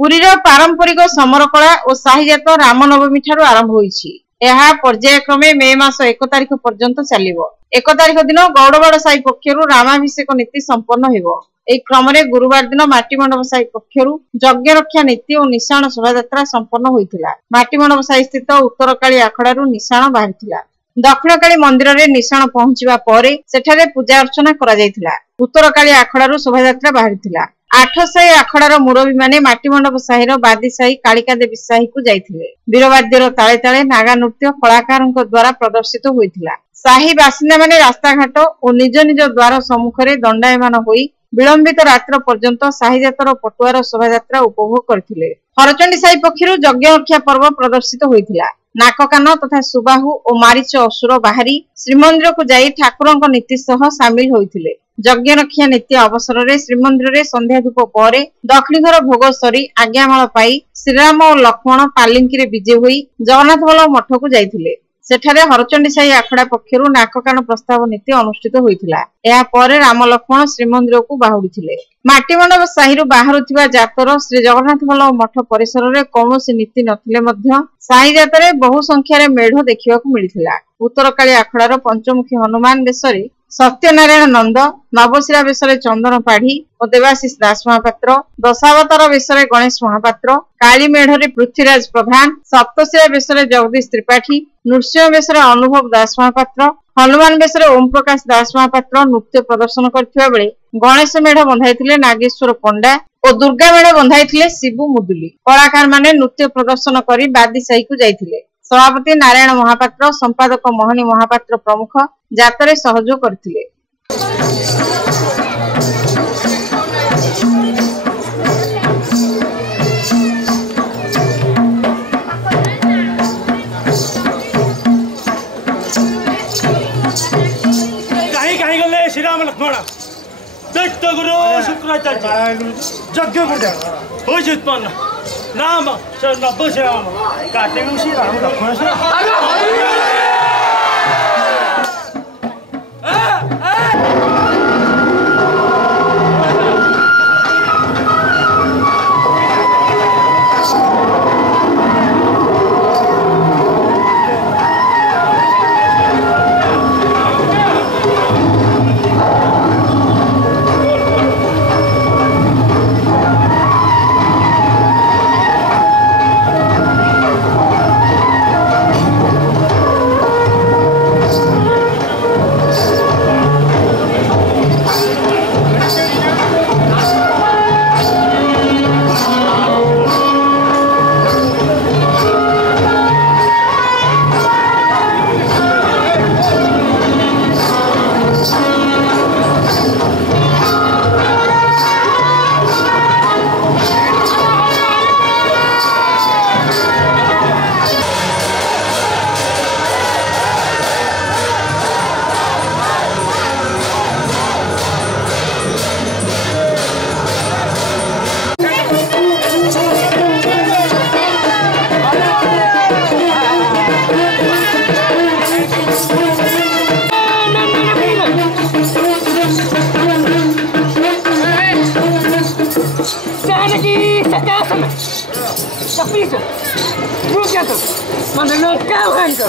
पुरीर पारंपरिक समरकला और साहिजात रामनवमी ठारू आरंभ होईछि। यह पर्यायक्रमे मे मास 1 तारिख पर्यंत चलिबो। 1 तारिख दिन गौड़बाड़ साई पक्षरु रामाभिषेक नीति संपन्न हेबो। एही क्रमरे गुरुवार दिन माटीमंडप साई पक्षरु यज्ञ रक्षा नीति और निशाण शोभायात्रा संपन्न होइतिला। माटीमंडप साई स्थित उत्तरकाली आखड़ारू निशाण बाहरितिला। दक्षिणकाली मंदिर रे निशाण पहुंचीबा परे सेठारे पूजा अर्चना करा जायतिला। उत्तरकाली आखड़ारू शोभायात्रा बाहरितिला। 800 आखड़ार मुरबी माने माटीमंडप साहिर बादी साही कालिका देवी साही को जाइथिले। वीरवाद्यर ताले ताले नागा नृत्य कलाकारनक द्वारा प्रदर्शित होइतिला। साही बासिंदा माने रास्ता घाट और निज निज द्वार सम्मुखरे दंडायमान होई विलंबित रात्र पर्यंत साहिजातर पटुआर शोभायात्रा उपभोग करथिले। हरचंडी साही पक्षरु यज्ञ रक्षा पर्व प्रदर्शित होइतिला। नाककान तथा सुबाहु और मारीच असुर बाहरी श्रीमंदिर को जाई ठाकुरंक नीति सह सामिल होइतिले। यज्ञ रक्षा नीति अवसर में श्रीमंदिर में संध्या धूप पर दक्षिण घर भोग सरी आज्ञामाल पाई श्रीराम और लक्ष्मण पालिंकी विजे होई जगन्नाथ बल्लभ मठ को जाइथिले। सेठारे हरचंडी साही आखड़ा पक्षरु नाककान प्रस्ताव नीति अनुष्ठित होइतिला। एहा परे राम लक्ष्मण श्रीमंदिर को बाहुड़िथिले। माटीमंडप साहिरु बाहरुथिबा जातर श्री जगन्नाथ बल्लभ मठ परिसर में कौनसी नीति नथिले मध्य साही जातरे बहु संख्यार मेढ़ देखिबाकू मिलिथिला। उत्तरकाली आखड़ार पंचमुखी हनुमान बेशरे सत्यनारायण नंद, नवशिरा बेशरे चंदन पाढ़ी और देवाशीष दास महापात्र, दशावतार बेशरे गणेश महापात्र, काली मेढ़रे पृथ्वीराज प्रधान, सप्तशिरा बेशरे जगदीश त्रिपाठी, नृसिंह बेशरे अनुभव दास महापात्र, हनुमान बेशरे ओम प्रकाश दास महापात्र नृत्य प्रदर्शन करथिबा बेले गणेश मेढ़ बंधाइथिले नागेश्वर पंडा और दुर्गा मेढ़ बंधाइथिले शिबू मुदुली। कलाकार माने नृत्य प्रदर्शन करी बादी साही को जाइथिले। सभापति नारायण महापात्र, संपादक मोहनी महापात्र प्रमुख जातरे सहयोग करथिले। कहीं गले श्री राम लक्ष्मण दैत्य गुरु शुक्राचार्य यज्ञ पूजा हो उत्पन्न राम नब्बे श्री राम काटे Shri Ram Lakshman Capisco? Bruciato! Ma non cavo anche!